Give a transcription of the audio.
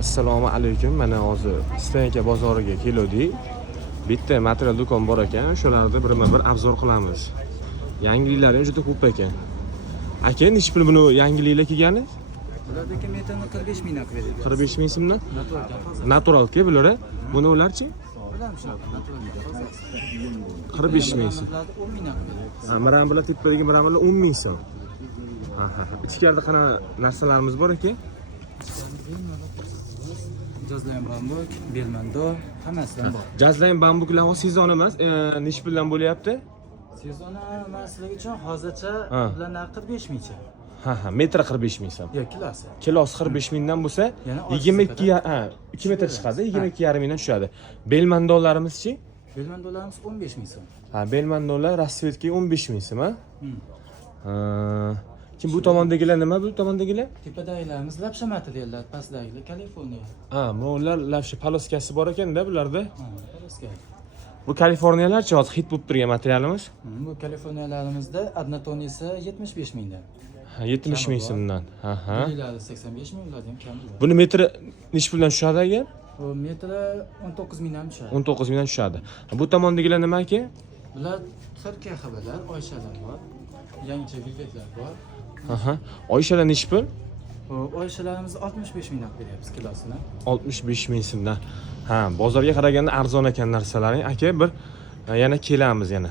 Assalomu alaykum. Mana hozir Stenka bozoriga keldik. Bitta material do'kon bor ekan. Shularda birma-bir obzor qilamiz. Yangiliklari juda ko'p ekan. Aka, nechta pul buni yangiliklar kelgani? Bulardagi metani 45 mingdan beradi. 45 ming so'mdan? Natural. Natural-ku bular. Buni ularchi? Bilam shunaqa, natural. 45 ming so'm. 10 mingdan beradi. Ha, maram bilan tepadagi maram bilan 10 ming so'm. Ha. Ichkarida qana narsalarimiz bor ekan? Jazlayan bambuk, belmando, hammasidan bor. Jazlayan bambuklar hozir sezon emas, nech puldan bo'lyapti? Sezoni emaslik uchun hozircha bilan narxi 45 mingcha. Ha, metr 45 ming so'm. Yo'q, kilosi. Kilosi 45 mingdan bo'lsa, Yana 2 metr chiqadi, 22,5 mingdan tushadi. Belmandonlarimizchi? Belmandolarimiz 15 ming so'm. Ha, belmandonlar rasvetga 15 ming so'm, ha? Kim bu tomondagilar nima, bu tomondagilar? Tepadagilarimiz lapsha materiallar, pastdagilar Kaliforniya. Ha, bular lapsha paloskasi bor ekanda bularda. Ha, palaska. Bu Kaliforniyalarchi hozir hit bo'lib turgan materialimiz. Bu Kaliforniyalarimizda adnatonisi 75 mingdan. Ha, 70 ming so'mdan. Ha. Bularida 85 ming, ulardan kam bo'ladi. Buni metri nech puldan tushadi aka? Bu metri 19 mingdan tushadi. 19 mingdan tushadi. Bu tomondagilar nima aka? Bular Turkiya xabarlar, Oyshalar bor. Yangicha vilvetlar bor. Aha. Oyshalar nech pul? Bu Oyshalarimizni 65 mingdan beryapmiz kilosini. 65 ming so'mdan. Ha, bozorga qaraganda arzon ekan narsalaring. Aka, bir yana kelamiz yana.